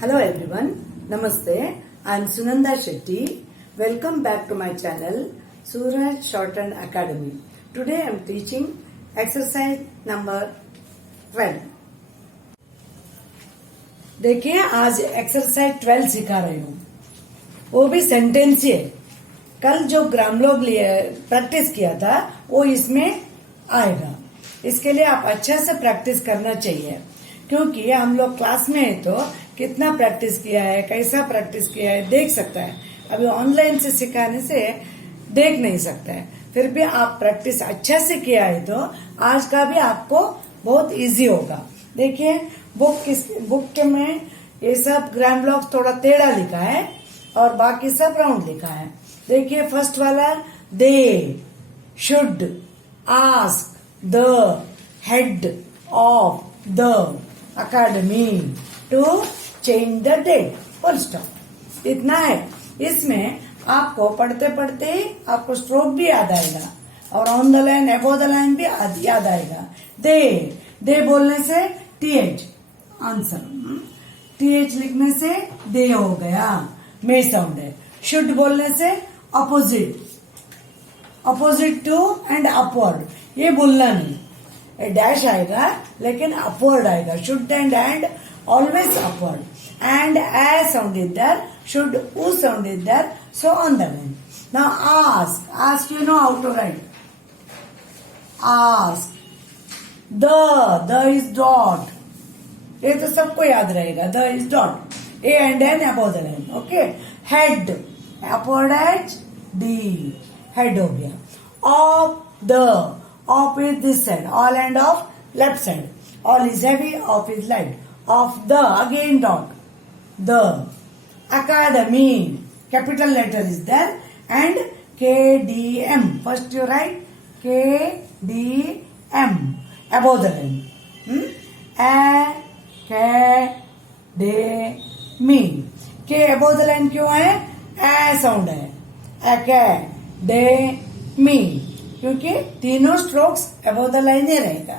Hello everyone, Namaste. I am Sunanda Shetty. Welcome back to my channel Suraj Shorthand Academy. Today I am teaching exercise number 12. देखिए आज exercise 12 सिखा रही हूँ, वो भी sentence ही है। कल जो ग्रामलोग प्रैक्टिस किया था वो इसमें आएगा। इसके लिए आप अच्छा से प्रैक्टिस करना चाहिए, क्योंकि हम लोग क्लास में है तो कितना प्रैक्टिस किया है, कैसा प्रैक्टिस किया है देख सकता है। अभी ऑनलाइन से सिखाने से देख नहीं सकता है, फिर भी आप प्रैक्टिस अच्छा से किया है तो आज का भी आपको बहुत इजी होगा। देखिए बुक में ये सब ग्राम ब्लॉक्स थोड़ा टेढ़ा लिखा है और बाकी सब राउंड लिखा है। देखिए फर्स्ट वाला they should ask the head of the academy to change the date, full stop. इतना है। इसमें आपको पढ़ते पढ़ते आपको स्ट्रोक भी याद आएगा और on the line above the line भी याद आएगा। दे बोलने से टीएच आंसर, टीएच लिखने से दे हो गया, मे साउंड है। शुड बोलने से opposite, opposite to end upward, ये बोलना नहीं, डैश आएगा लेकिन अपवर्ड आएगा। Should end always upward, and a sound is there, should, u sound is there, so on the line. Now ask you know how to write. Ask, the is dot, ये तो सबको याद रहेगा, the is dot, a and n above the line, okay. Head, upward edge, d, head हो गया। Of is this side, all and of left side, all is heavy, of is light, of the again dot, the academy, capital letter is there, and KDM, first you write KDM above the line, academy, K above the line क्यों है? A sound है, academy, क्योंकि तीनों strokes above the line ही रहेगा।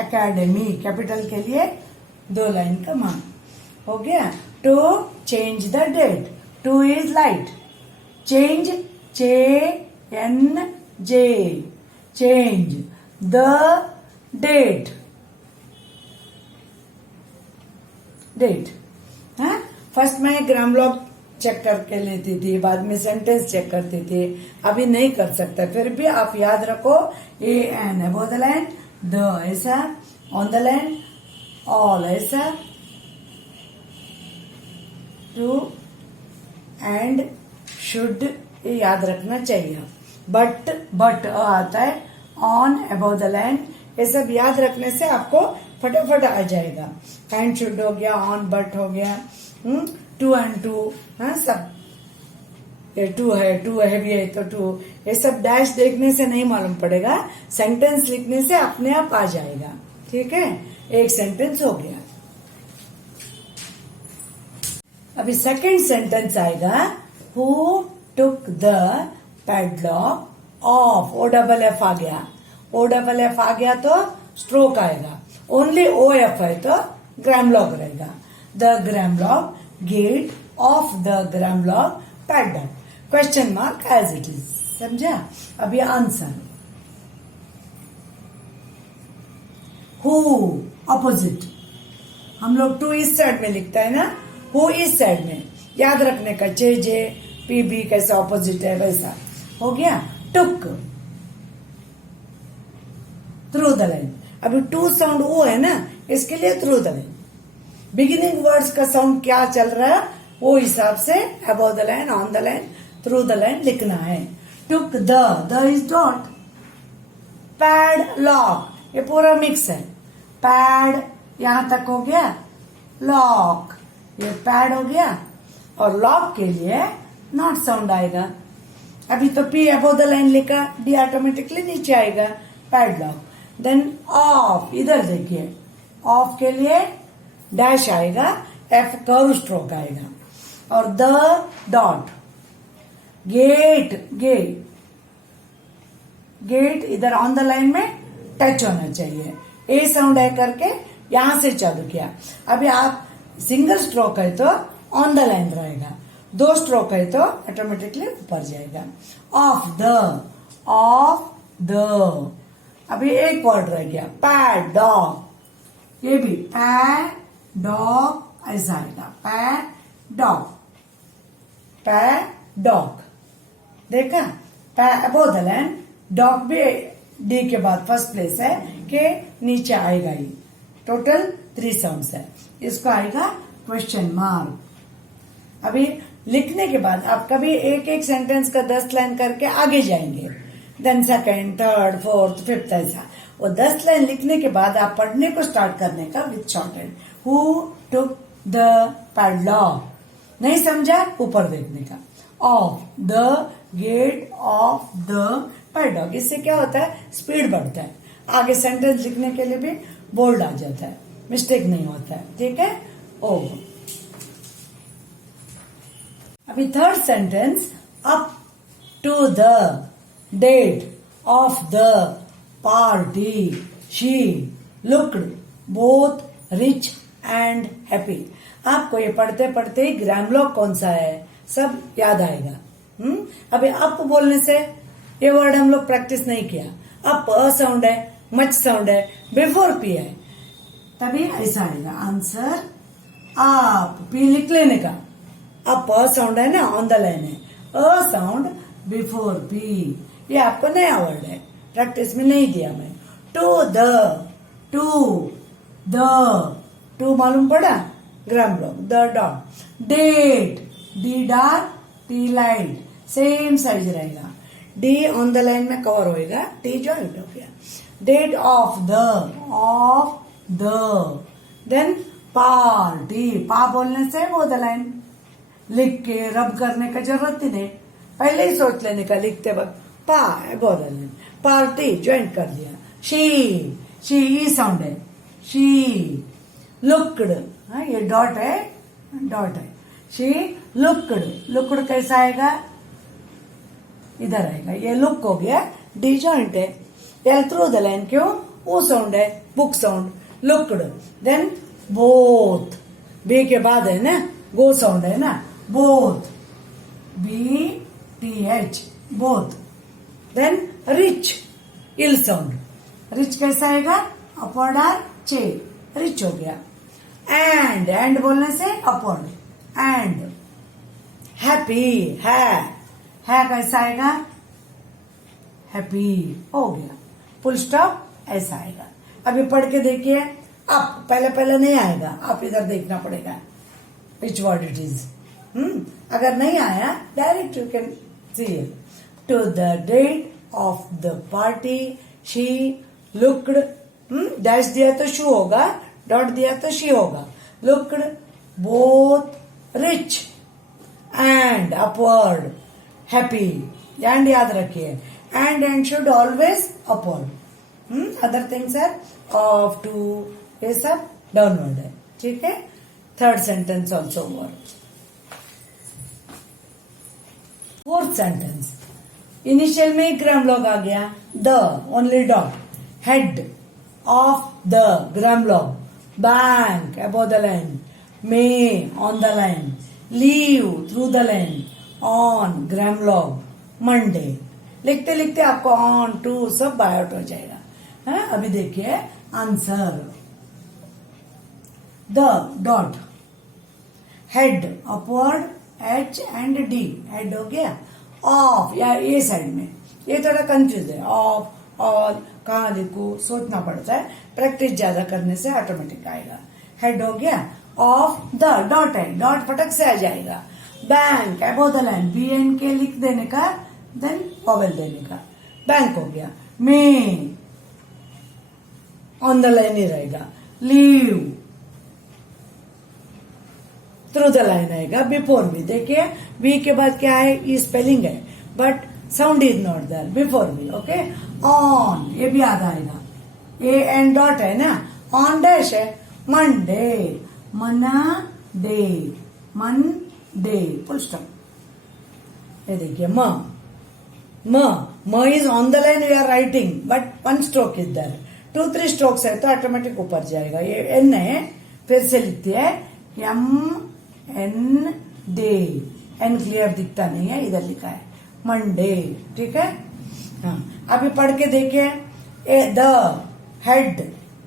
academy capital के लिए 2 line का मान हो गया। To change the date, to is light, change CHANGE, change the date, first मैं ग्राम ब्लॉक चेक करके लेती थी, बाद में सेंटेंस चेक करती थी, अभी नहीं कर सकता। फिर भी आप याद रखो, A N above the line, the ऐसा, ऑन द लाइन ऑल ऐसा, टू एंड शुड ये याद रखना चाहिए। बट आता है, ऑन अबव द लाइन, ये सब याद रखने से आपको फटाफट आ जाएगा। एंड शुड हो गया, ऑन बट हो गया, टू एंड टू, हाँ सब, ये टू है, टू हैवी है तो टू, ये सब डैश देखने से नहीं मालूम पड़ेगा, सेंटेंस लिखने से अपने आप आ जाएगा। ठीक है, एक सेंटेंस हो गया। अभी सेकंड सेंटेंस आएगा, who took the padlock off, O double F आ गया, ओ डबल एफ आ गया तो स्ट्रोक आएगा, ओनली ओ एफ है तो ग्राम लॉक रहेगा। The gram lock gate of the gram lock padlock, question mark as it is, समझा। अभी आंसर, हु अपोजिट, हम लोग टू इस साइड में लिखता है ना, हु इस साइड में, याद रखने का, जे पी बी कैसा ऑपोजिट है वैसा हो गया। टुक, थ्रू द लाइन, अभी टू साउंड वो है ना, इसके लिए through the line. Beginning words का साउंड क्या चल रहा है वो हिसाब से above the line, on the line, through the line लिखना है। Took the is dot, pad lock, ये पूरा मिक्स है, पैड यहां तक हो गया, लॉक ये पैड हो गया, और लॉक के लिए नॉट साउंड आएगा। अभी तो पी अबव द लाइन लिखा, डी ऑटोमेटिकली नीचे आएगा, पैड लॉक। देन ऑफ, इधर देखिए, ऑफ के लिए डैश आएगा, एफ कर्व स्ट्रोक आएगा, और द डॉट, गेट इधर ऑन द लाइन में टच होना चाहिए, ए साउंड है करके यहां से चालू किया। अभी आप सिंगल स्ट्रोक है तो ऑन द लाइन रहेगा, 2 स्ट्रोक है तो ऑटोमेटिकली ऊपर जाएगा। ऑफ द अभी एक वर्ड रह गया, पैडॉग, ये भी पैडॉग ऐसा आएगा, पैडॉग देखा, अबोव द लाइन, डॉग भी डी के बाद फर्स्ट प्लेस है कि नीचे आएगा ही। टोटल 3 साउंड्स है, इसको आएगा क्वेश्चन मार्क। अभी लिखने के बाद आप कभी एक एक सेंटेंस का 10 लाइन करके आगे जाएंगे, then second, third, fourth, fifth ऐसा। वो 10 लाइन लिखने के बाद आप पढ़ने को स्टार्ट करने का with shorted. Who took the padlock, नहीं समझा ऊपर देखने का। Of the gate of the padlock, इससे क्या होता है, स्पीड बढ़ता है, आगे सेंटेंस लिखने के लिए भी बोल्ड आ जाता है, मिस्टेक नहीं होता है। ठीक है, ओवर। अभी third sentence, up to the date of the party she looked both rich and happy. आपको ये पढ़ते पढ़ते ही ग्रामलॉग कौन सा है सब याद आएगा। अभी अप बोलने से ये वर्ड हम लोग प्रैक्टिस नहीं किया। अप अ साउंड है, मच साउंड है, बिफोर पी है, तभी ऐसा आएगा आंसर आप। पी लिख लेने का, अप अ साउंड है ना, ऑन द लाइन है, अ साउंड बिफोर पी। ये आपको नया वर्ड है, प्रैक्टिस में नहीं दिया मैं। टू मालूम पड़ा, grammalogue. The dot, date, D dark T light, same size रहेगा। डी ऑन द लाइन में कवर होएगा, टी जॉइंट हो गया। Date of the, then party, पा बोलने से वो द लाइन, लिख के रब करने का जरूरत ही नहीं, पहले ही सोच लेने का लिखते वक्त। पा बोल लाइन, पार्टी ज्वाइंट कर दिया। शी ई साउंड है, शी लुक्ड, ये डॉट है, शी लुक्ड कैसा आएगा, इधर आएगा, ये लुक हो गया, डी जॉइंट है। एल थ्रू द लाइन क्यों, वो साउंड है, book sound, looked. Then both, B के बाद है ना, गो साउंड है ना, both, BTH, both. Then rich, ill sound, rich कैसा आएगा, अपवर्ड आर चे, रिच हो गया। एंड बोलने से अपवर्ड, एंड। हैप्पी, है कैसा आएगा, हैप्पी हो गया, फुल स्टॉप ऐसा आएगा। अभी पढ़ के देखिए, आप पहले नहीं आएगा, आप इधर देखना पड़ेगा विच वर्ड इट इज। अगर नहीं आया direct you can see it. To the date of the party she looked, dash दिया तो शू होगा, डॉट दिया तो शी होगा। Looked both rich and upward happy, and याद रखिए, and should always upward. Other things are off, to, ये सब डाउनवर्ड है। ठीक है, third sentence also over. Fourth sentence, initial में ग्रामलॉग आ गया, the only dot, head of the grammalogue, bank above the line, may on the line, leave through the line, on grammalogue, Monday. लिखते लिखते आपको on to सब बाय आउट हो जाएगा। अभी देखिए answer, the dot, head upward, H and D, head हो गया। ऑफ, या ये साइड में, ये थोड़ा कंफ्यूज है, ऑफ ऑल कहाँ लिखूं सोचना पड़ता है, प्रैक्टिस ज्यादा करने से ऑटोमेटिक आएगा। हेड हो गया, ऑफ द डॉट है, डॉट फटक से आ जाएगा। Bank above the line, BNK लिख देने का, देन वॉवेल देने का, बैंक हो गया। मे ऑन द लाइन ही रहेगा। लीव थ्रू द लाइन आएगा, बिफोर भी। देखिए वी के बाद क्या है, ई स्पेलिंग है but sound is not there, before भी। ओके, ऑन, ये भी याद आएगा, ए एंड डॉट है ना, ऑन डैश है, मंडे, मंडे फुल स्टॉप। ये देखिए M is on the line, we are writing but 1 stroke is there, 2-3 strokes है तो ऑटोमेटिक ऊपर जाएगा। ये एन है, फिर से लिखती है MNDE, एन क्लियर दिखता नहीं है, इधर लिखा है मंडे, ठीक है। हाँ, अभी पढ़ के देखिए, the head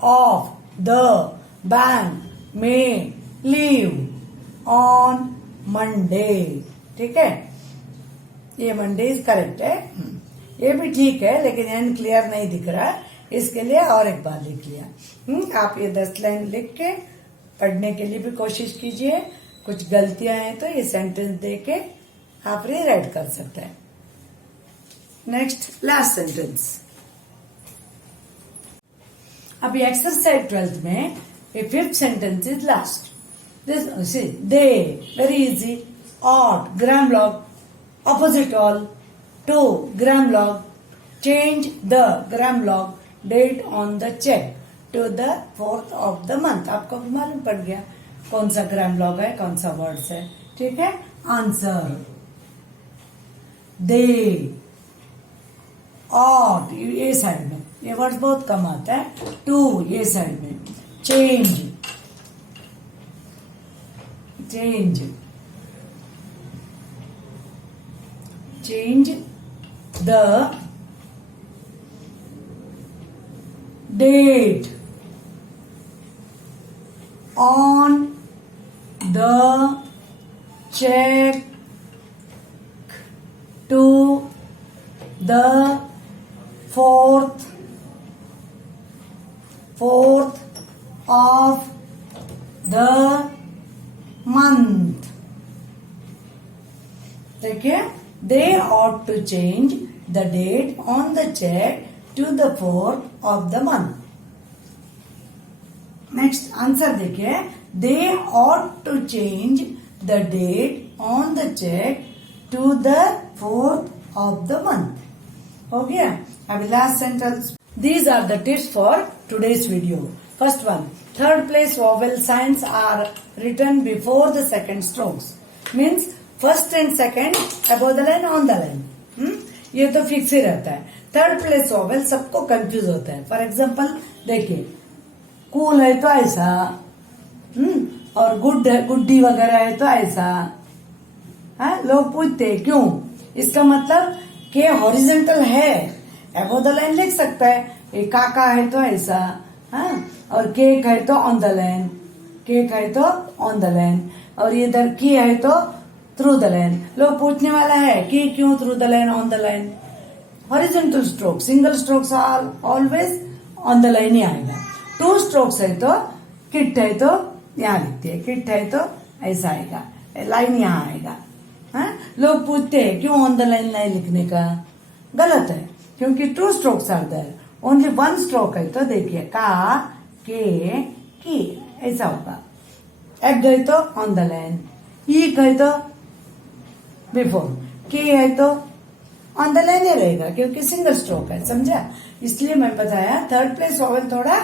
of the bank में लीव ऑन मंडे, ठीक है। ये मंडे इज करेक्ट है, ये भी ठीक है, लेकिन एन क्लियर नहीं दिख रहा है, इसके लिए और एक बार लिख लिया। आप ये 10 लाइन लिख के पढ़ने के लिए भी कोशिश कीजिए। कुछ गलतियां हैं तो ये सेंटेंस देके आप रीराइट कर सकते हैं। Next, last sentence. अभी एक्सरसाइज 12th में ये 5th sentence is last. This they, very easy. Ought, gram log, opposite all. To, gram log, change the gram log date on the check to the 4th of the month. आपको भी मालूम पड़ गया कौन सा ग्राम log है, कौन सा वर्ड्स है, ठीक है। आंसर, दे, ऑट ये साइड में, ये वर्ड्स बहुत कम आता है। टू ये साइड में, change, change, change the date on the check to the 4th of the month। देखिए, they ought to change the date on the check to the 4th of the month। Next answer देखिए, they ought to change the date on the check to the 4th of the month। हो गया। अभी last sentence. These are the tips for today's video। First one, third place vowel signs are written before the second strokes, means first and second above the line, on the line. ये तो fix ही रहता है। Third place vowel सबको confuse होता है। For example देखिए, cool है तो ऐसा, और गुड गुड्डी वगैरह है तो ऐसा। हाँ, लोग पूछते हैं क्यों, इसका मतलब के हॉरिजेंटल है, अबव द लाइन लिख सकता है। ये काका है तो ऐसा, हाँ, और केक है तो ऑन द लाइन, केक है तो ऑन द लाइन, और इधर की है तो थ्रू द लाइन। लोग पूछने वाला है कि क्यों through the line, on the line. Horizontal stroke, single strokes always on the line ही आएगा। 2 स्ट्रोक्स है तो, किट है तो यहाँ लिखते हैं, किट है तो ऐसा आएगा, लाइन यहाँ आएगा। हाँ, लोग पूछते हैं क्यों ऑन द लाइन नहीं लिखने का, गलत है, क्योंकि 2 strokes are there, only 1 stroke है तो देखिए, का, के, की, ऐसा होगा। एग है तो ऑन द लाइन, ईक है तो बिफोर, के है तो ऑन द लाइन ही रहेगा, क्योंकि सिंगल स्ट्रोक है, समझा। इसलिए मैं बताया थर्ड प्लेस वॉवेल थोड़ा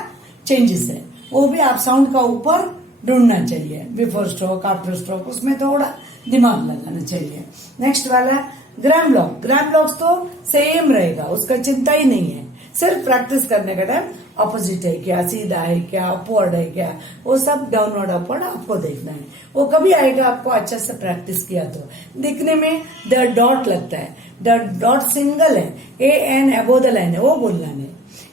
चेंजेस है, वो भी आप साउंड का ऊपर ढूंढना चाहिए, बिफोर स्ट्रोक, आफ्टर स्ट्रोक, उसमें थोड़ा दिमाग लगाना चाहिए। नेक्स्ट वाला ग्राम लॉग। ग्राम लॉग्स तो सेम रहेगा, उसका चिंता ही नहीं है, सिर्फ प्रैक्टिस करने का टाइम ऑपोजिट है क्या, सीधा है क्या, अपवर्ड है क्या, वो सब डाउनवर्ड अपवर्ड आपको देखना है। वो कभी आएगा आपको अच्छा से प्रैक्टिस किया तो। दिखने में द डॉट लगता है, द डॉट सिंगल है, A N above the line है, वो बोलना है।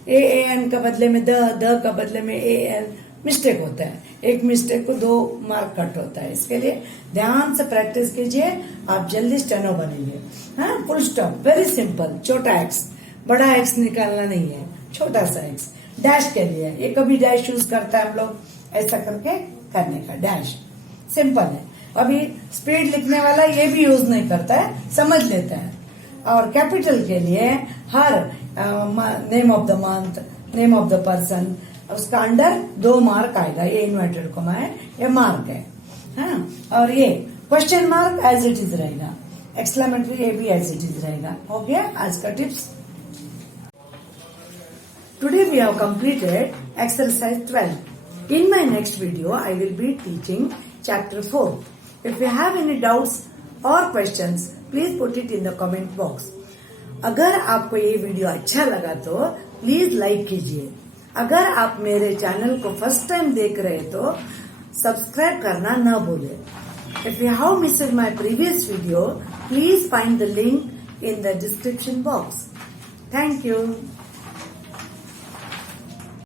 ए एन का बदले में द का बदले में ए एन, मिस्टेक होता है, एक मिस्टेक को 2 मार्क कट होता है। इसके लिए ध्यान से प्रैक्टिस कीजिए, आप जल्दी स्टेनो बनेंगे। हाँ, फुल स्टॉप, वेरी सिंपल। छोटा एक्स, बड़ा एक्स निकालना नहीं है, छोटा सा एक्स। डैश के लिए, ये कभी डैश यूज करता है हम लोग, ऐसा करके करने का, डैश सिंपल है। अभी स्पीड लिखने वाला ये भी यूज नहीं करता है, समझ लेता है। और कैपिटल के लिए her name of the month, name of the person, उसका अंडर 2 मार्क आएगा, ये इन्वर्टेड कॉमा है, ये मार्क है। हाँ, और ये question mark as it is रहेगा, एक्सक्लेमेटरी ये भी एज इट इज रहेगा। हो गया आज का tips. Today we have completed exercise 12. In my next video, I will be teaching chapter 4. If you have any doubts or questions, please put it in the comment box. अगर आपको ये video अच्छा लगा तो प्लीज लाइक कीजिए। अगर आप मेरे चैनल को फर्स्ट टाइम देख रहे तो सब्सक्राइब करना न भूलें। If you have missed my previous video, please find the link in the description box. Thank you.